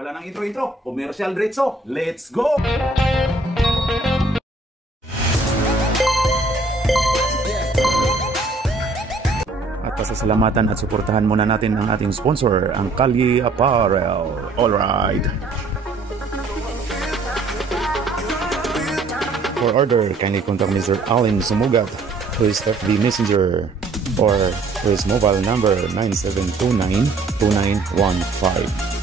wala nang intro-intro. Commercial diretso. Let's go! At pasasalamatan at suportahan muna natin ang ating sponsor, ang Kalye Apparel. Alright. For order, kindly contact Mr. Allen Sumugat, who is FB Messenger, or his mobile number 9729-2915.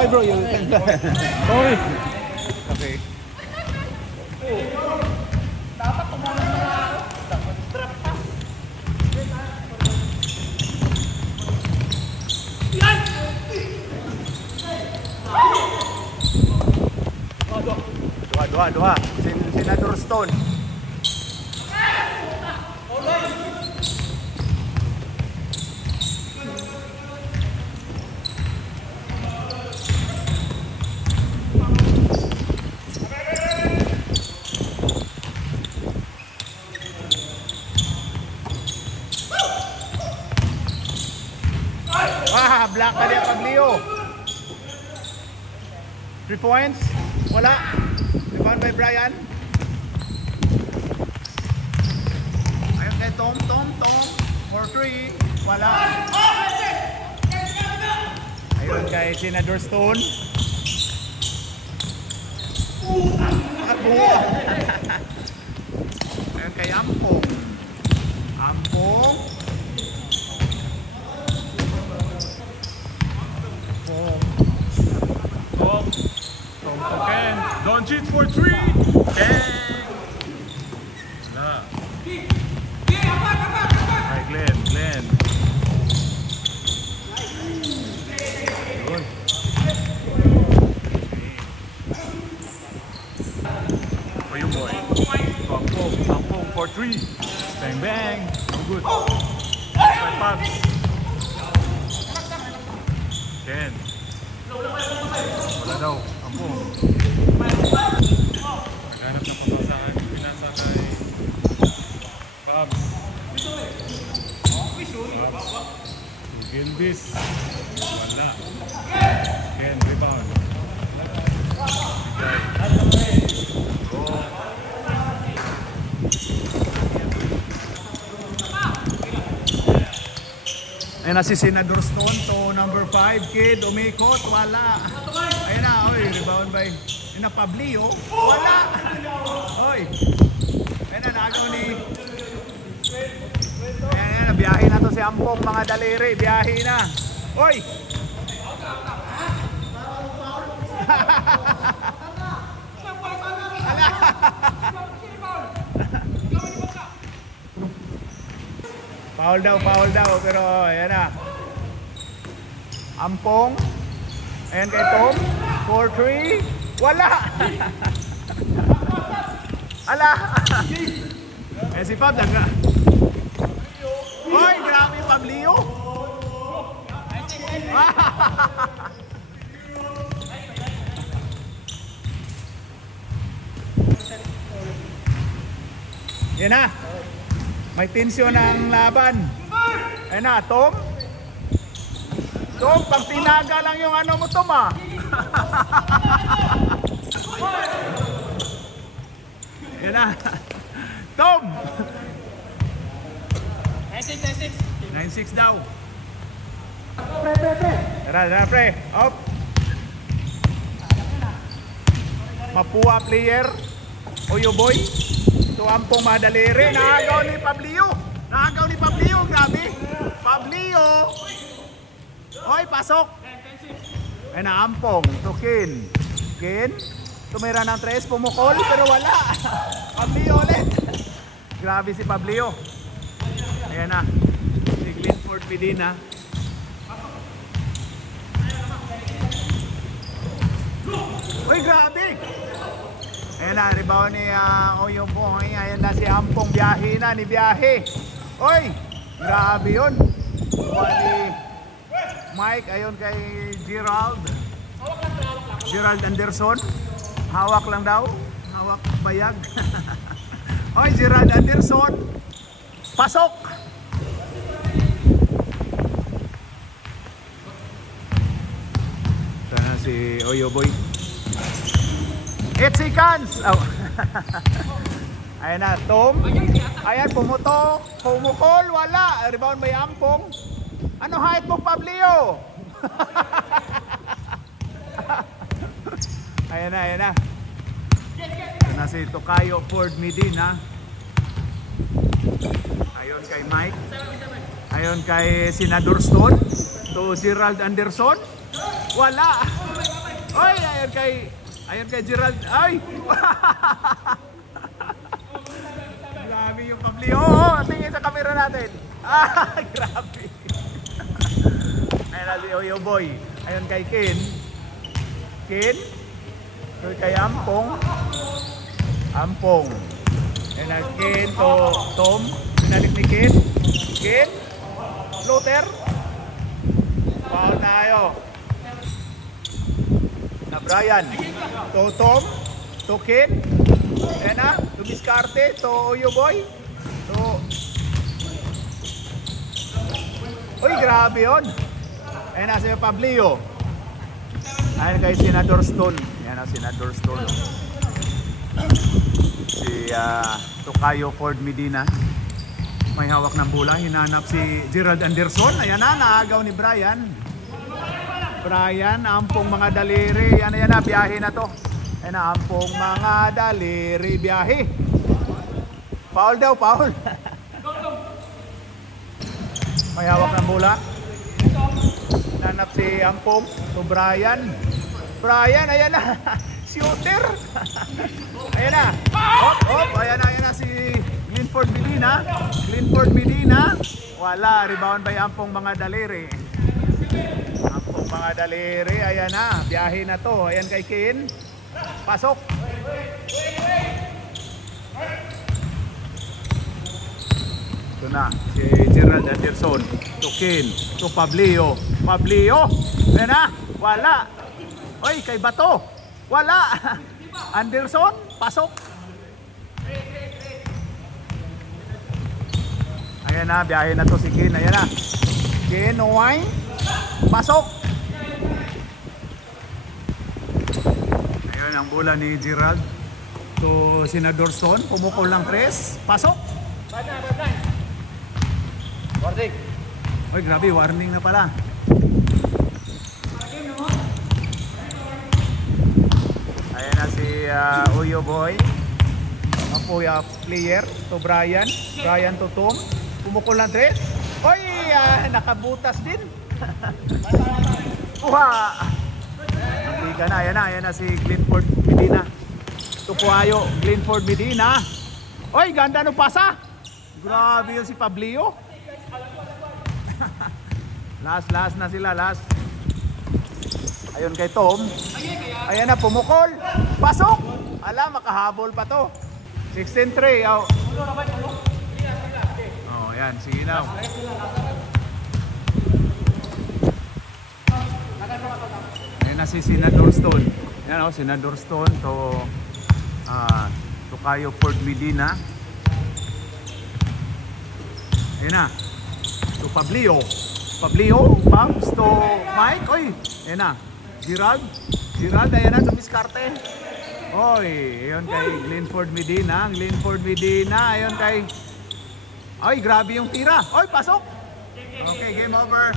Okay bro, yung sorry. Okay. Dapat tumulong na ako. Dapat drop pass. Yan! Dua. Senador Stone. Black ka niya Paglio. 3 points. Wala. Rebound by Brian. Ayun kay Tom. For 3. Wala. Ayun kay Senador Stone. Ayun kay Ampong. Ken, don't cheat for 3. Ken. Nah. Right, Glenn. Good. For you, boy. Ampong for 3. Bang. Good. Right, Pabs. Ken. Wala daw. Ampong. Naghanap na papasahan yung pinasa kay Pabs. Gilbis. Wala. Ken, rebound. Go. Ayun na si Senador Stone to number 5 kid, umikot, wala. Ayun na, rebound by ayun na Pablio, wala. Ayun na, nagaw ni ayun na, biyahe na to si Ampong mga daliri, biyahe na. Foul daw, pero ayan na. Ampong. Ayan kay Tom. 4-3. Wala. Ala. Eh si Pab daga. Grabe Pablio. Yan na. May tensyon ang laban. Ayun na, Tom. Pang tinaga lang yung ano mo, Tom, ah. Ayun na. Tom. 9-6 daw. Tara, pre. Up. Mapua player. Oyo boy. So Ampong madaliri, naagaw ni Pablio, grabe. Pablio. Pasok. Ay na Ampong, to Ken. Tumira ng 3, pumukol, pero wala. Pablio ulit. Grabe si Pablio. Ayan na. Si Glenford Medina. Grabe. Ayan na, rebound ni Oyong Pong. Ayan na si Ampong, biyahe na ni biyahe. Grabe yun. Kuha ni Mike, ayon kay Gerald. Gerald Anderson. Hawak lang daw. Hawak bayag. Oy, Gerald Anderson. Pasok. Ito na si Oyo Boy. 8 seconds. Oh. Ayan na, Tom. Ayan, pumutok. Pumukol, wala. Rebound may Ampong. Ano height mo, Pablio? Ayan na, ayan na. Ito na si Tokayo Ford Medina. Ayon kay Mike. Ayon kay Senador Stone. To Gerald Anderson. Wala. Oy, ayon kay Gerald. Ay! Grabe yung Pablio. Oh, tingin sa camera natin. Ah, grabe. Ayan na si Oyo Boy. Ayon kay Ken. Ken. Ayon kay Ampong. Ampong. Ayan na Ken to Tom. Pinalik ni Ken. Ken. Floater. Foul tayo. Na Brian. To Tom. To Ken. Ayan na. To Biscarte. To Oyo Boy. To... Uy, grabe yun. Ayan na si Pablio. Ayan kay Senador Stone. Ayan na Senador Stone. Si Tokayo Ford Medina. May hawak ng bola. Hinanap si Gerald Anderson. Ayan na, naagaw ni Brian. Brian, Ampong mga daliri. Ayan na, biyahe na to. Ayan na, Ampong mga daliri. Biyahe. Foul daw, foul. May hawak ng bola. Nanap si Ampong to Brian. Brian, ayan na. Shooter. Ayan na. Hop. Ayan na si Glenford Medina. Glenford Medina. Wala. Rebound by Ampong mga daliri. Ampong mga daliri. Ayan na. Biyahe na to. Ayan kay Ken. Pasok. Ito na, si Gerald Anderson. To Ken, to Pablio. Pablio, ayan na, wala. Oy, kay Bato, wala. Anderson, pasok. Ayan na, biyahe na to si Ken. Ayan na, Ken, wine. Pasok. Ayan ang bola ni Gerald. To Senador Stone, pumukol lang 3. Pasok. Warning. Oy, grabe, warning na pala. Ayan na si Oyo Boy. Mapuya player to Brian. Brian to Tom. Pumukol lang 3. Oy, nakabutas din. Kuha. Antika na, ayan na si Glenford Medina. Tupuayo, Glenford Medina. Oy, ganda ng pasa. Grabe yun si Pablio. Last na sila, last. Ayun kay Tom. Ayan na, pumukol. Pasok. Ala, makahabol pa to. 16-3. Oh, ayan, sige na. Ayan na si Senador Stone. Ayan o, Senador Stone to Tokayo Ford Medina. Ayan na. To Pablio. Pablio, Pams to Mike. Oy, ayan na. Gerald, ayan na to Biscarte. Oy, ayan kay Glenford Medina. Glenford Medina, ayan kay... Oy, grabe yung tira. Oy, pasok. Okay, game over.